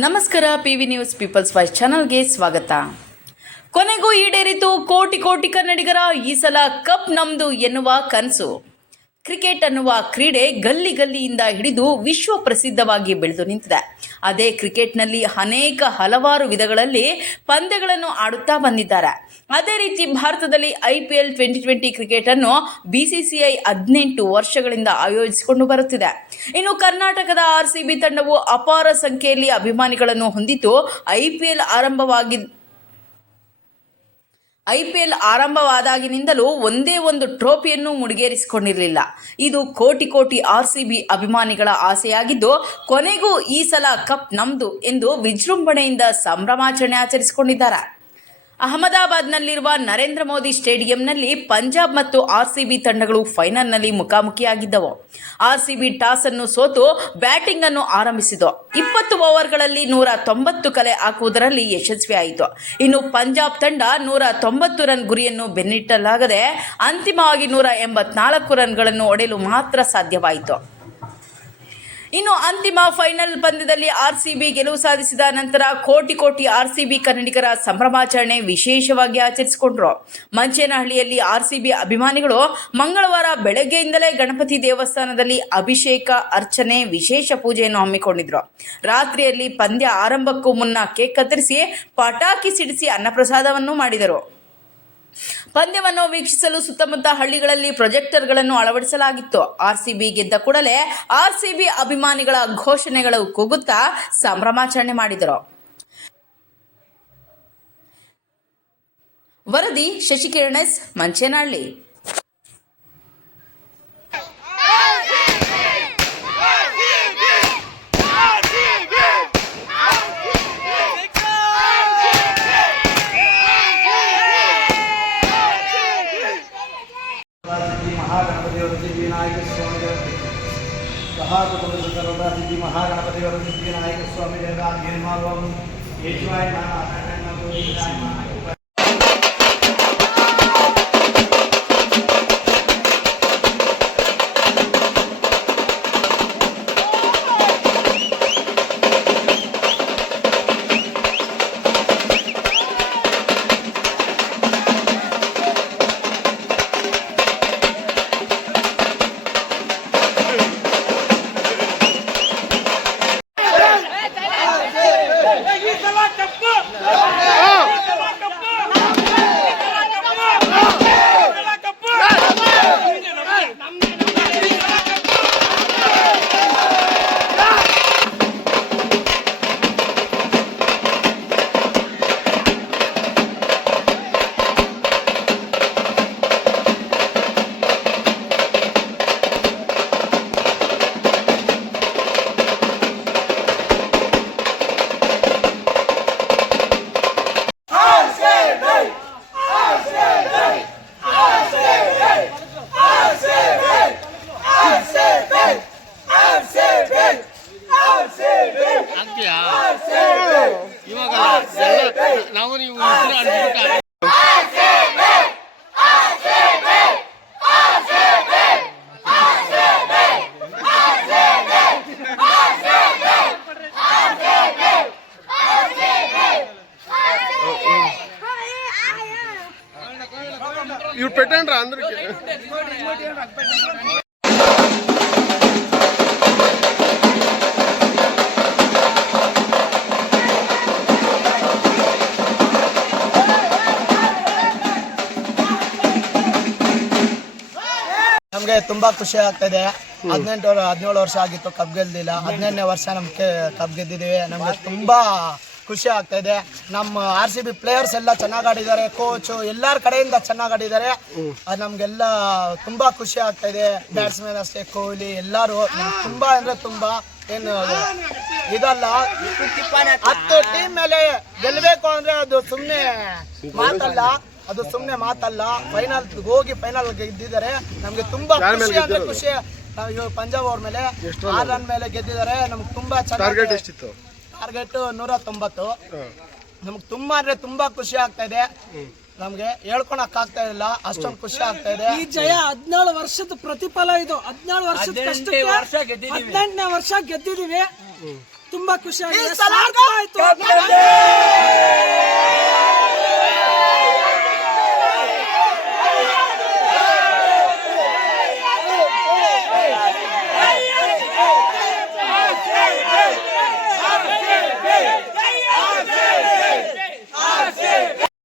ನಮಸ್ಕಾರ PV news people's voice ಚಾನಲ್ಗೆ ಸ್ವಾಗತ. ಕೊನೆಗೂ ಈಡೇರಿತು ಕೋಟಿ ಕೋಟಿ ಕನ್ನಡಿಗರ ಈ ಸಲ ಕಪ್ ನಮ್ದು ಎನ್ನುವ ಕನಸು. ಕ್ರಿಕೆಟ್ ಅನ್ನುವ ಕ್ರೀಡೆ ಗಲ್ಲಿ ಗಲ್ಲಿಯಿಂದ ಹಿಡಿದು ವಿಶ್ವ ಪ್ರಸಿದ್ಧವಾಗಿ ಬೆಳೆದು ನಿಂತಿದೆ. ಅದೇ ಕ್ರಿಕೆಟ್ನಲ್ಲಿ ಹಲವಾರು ವಿಧಗಳಲ್ಲಿ ಪಂದ್ಯಗಳನ್ನು ಆಡುತ್ತಾ ಬಂದಿದ್ದಾರೆ. ಅದೇ ರೀತಿ ಭಾರತದಲ್ಲಿ IPL 2020 ಕ್ರಿಕೆಟನ್ನು BCCI 18 ವರ್ಷಗಳಿಂದ ಆಯೋಜಿಸಿಕೊಂಡು ಬರುತ್ತಿದೆ. ಇನ್ನು ಕರ್ನಾಟಕದ RCB ತಂಡವು ಅಪಾರ ಸಂಖ್ಯೆಯಲ್ಲಿ ಅಭಿಮಾನಿಗಳನ್ನು ಹೊಂದಿದ್ದು IPL ಆರಂಭವಾದಾಗಿನಿಂದಲೂ ಒಂದೇ ಒಂದು ಟ್ರೋಫಿಯನ್ನು ಮುಡಿಗೇರಿಸಿಕೊಂಡಿರಲಿಲ್ಲ. ಇದು ಕೋಟಿ ಕೋಟಿ RCB ಅಭಿಮಾನಿಗಳ ಆಸೆಯಾಗಿದ್ದು, ಕೊನೆಗೂ ಈ ಸಲ ಕಪ್ ನಮ್ದು ಎಂದು ವಿಜೃಂಭಣೆಯಿಂದ ಸಂಭ್ರಮಾಚರಣೆ ಆಚರಿಸಿಕೊಂಡಿದ್ದಾರೆ. ಅಹಮದಾಬಾದ್ನಲ್ಲಿರುವ ನರೇಂದ್ರ ಮೋದಿ ಸ್ಟೇಡಿಯಂನಲ್ಲಿ ಪಂಜಾಬ್ ಮತ್ತು RCB ತಂಡಗಳು ಫೈನಲ್ನಲ್ಲಿ ಮುಖಾಮುಖಿಯಾಗಿದ್ದವು. RCB ಟಾಸ್ ಅನ್ನು ಸೋತು ಬ್ಯಾಟಿಂಗ್ ಅನ್ನು ಆರಂಭಿಸಿತು. 20 ಓವರ್ಗಳಲ್ಲಿ 190 ಕಲೆ ಹಾಕುವುದರಲ್ಲಿ ಯಶಸ್ವಿಯಾಯಿತು. ಇನ್ನು ಪಂಜಾಬ್ ತಂಡ 190 ರನ್ ಗುರಿಯನ್ನು ಬೆನ್ನಟ್ಟಲಾಗದೆ ಅಂತಿಮವಾಗಿ 184 ರನ್ಗಳನ್ನು ಹೊಡೆಯಲು ಮಾತ್ರ ಸಾಧ್ಯವಾಯಿತು. ಇನ್ನು ಅಂತಿಮ ಫೈನಲ್ ಪಂದ್ಯದಲ್ಲಿ RCB ಗೆಲುವು ಸಾಧಿಸಿದ ನಂತರ ಕೋಟಿ ಕೋಟಿ RCB ಕನ್ನಡಿಗರ ಸಂಭ್ರಮಾಚರಣೆ ವಿಶೇಷವಾಗಿ ಆಚರಿಸಿಕೊಂಡರು. ಮಂಚೇನಹಳ್ಳಿಯಲ್ಲಿ RCB ಅಭಿಮಾನಿಗಳು ಮಂಗಳವಾರ ಬೆಳಗ್ಗೆಯಿಂದಲೇ ಗಣಪತಿ ದೇವಸ್ಥಾನದಲ್ಲಿ ಅಭಿಷೇಕ, ಅರ್ಚನೆ, ವಿಶೇಷ ಪೂಜೆಯನ್ನು ಹಮ್ಮಿಕೊಂಡಿದ್ರು. ರಾತ್ರಿಯಲ್ಲಿ ಪಂದ್ಯ ಆರಂಭಕ್ಕೂ ಮುನ್ನ ಕೇಕ್ ಕತ್ತರಿಸಿ ಪಟಾಕಿ ಸಿಡಿಸಿ ಅನ್ನಪ್ರಸಾದವನ್ನು ಮಾಡಿದರು. ಪಂದ್ಯವನ್ನು ವೀಕ್ಷಿಸಲು ಸುತ್ತಮುತ್ತ ಹಳ್ಳಿಗಳಲ್ಲಿ ಪ್ರೊಜೆಕ್ಟರ್ಗಳನ್ನು ಅಳವಡಿಸಲಾಗಿತ್ತು. RCB ಗೆದ್ದ ಕೂಡಲೇ RCB ಅಭಿಮಾನಿಗಳ ಘೋಷಣೆಗಳು ಕೂಗುತ್ತಾ ಸಂಭ್ರಮಾಚರಣೆ ಮಾಡಿದರು. ವರದಿ ಶಶಿಕಿರಣ್ ಎಸ್, ಮಂಚೇನಹಳ್ಳಿ. महागणपतिवर सिद्धिविनायक स्वामी सहाकुटुंबसर्वदा सिद्धि महागणपतिवर सिद्धिविनायक स्वामी देवता निर्मलम येशवाय नमः. ఇవి పెట్టండి రా అందరికి. ನಮಗೆ ತುಂಬಾ ಖುಷಿ ಆಗ್ತದೆ. 17 ವರ್ಷ ಆಗಿತ್ತು ಕಪ್ ಗೆದ್ದಿಲ್ಲ. 18ನೇ ವರ್ಷ ನಮ್ಗೆ ಕಪ್ ಗೆದ್ದಿದ್ದೀವಿ. ನಮಗೆ ತುಂಬಾ ಖುಷಿ ಆಗ್ತಾ ಇದೆ. ನಮ್ಮ RCB ಪ್ಲೇಯರ್ಸ್ ಎಲ್ಲ ಚೆನ್ನಾಗಿ ಆಡಿದ್ದಾರೆ, ಕೋಚು ಎಲ್ಲರ ಕಡೆಯಿಂದ ಚೆನ್ನಾಗಿ ಆಡಿದ್ದಾರೆ. ನಮ್ಗೆಲ್ಲ ತುಂಬಾ ಖುಷಿ ಆಗ್ತಾ ಇದೆ. ಬ್ಯಾಟ್ಸ್ಮನ್ ಅಷ್ಟೇ, ಕೊಹ್ಲಿ ಎಲ್ಲರೂ ತುಂಬಾ ಅಂದ್ರೆ ತುಂಬಾ ಏನು ಇದಲ್ಲ. 10 ಟೀಮ್ ಮೇಲೆ ಗೆಲ್ಲಬೇಕು ಅಂದ್ರೆ ಅದು ಸುಮ್ಮನೆ ಮಾತಲ್ಲ. ಫೈನಲ್ ಹೋಗಿ ಫೈನಲ್ ಗೆದ್ದಿದ್ದಾರೆ. ನಮ್ಗೆ ತುಂಬಾ ಖುಷಿ ಅಂದ್ರೆ ಖುಷಿ. ಪಂಜಾಬ್ ಅವ್ರ ಮೇಲೆ 6 ರನ್ ಮೇಲೆ ಗೆದ್ದಿದ್ದಾರೆ. ನಮ್ಗೆ ತುಂಬಾ ಚೆನ್ನಾಗಿ ಟಾರ್ಗೆಟ್ 190. ನಮ್ಗೆ ತುಂಬಾ ಅಂದ್ರೆ ತುಂಬಾ ಖುಷಿ ಆಗ್ತಾ ಇದೆ. ನಮ್ಗೆ ಹೇಳ್ಕೊಳಕ್ ಆಗ್ತಾ ಇಲ್ಲ, ಅಷ್ಟೊಂದು ಖುಷಿ ಆಗ್ತಾ ಇದೆ. ಈ ಜಯ 17 ವರ್ಷದ ಪ್ರತಿಫಲ ಇದು. 17 ವರ್ಷದ ಕಷ್ಟಕ್ಕೆ 18ನೇ ವರ್ಷ ಗೆದ್ದಿದೀವಿ. ತುಂಬಾ ಖುಷಿ ಈ ಆಗಿದೆ. ಸಲ ಸಾರ್ಥಕ ಆಯ್ತು.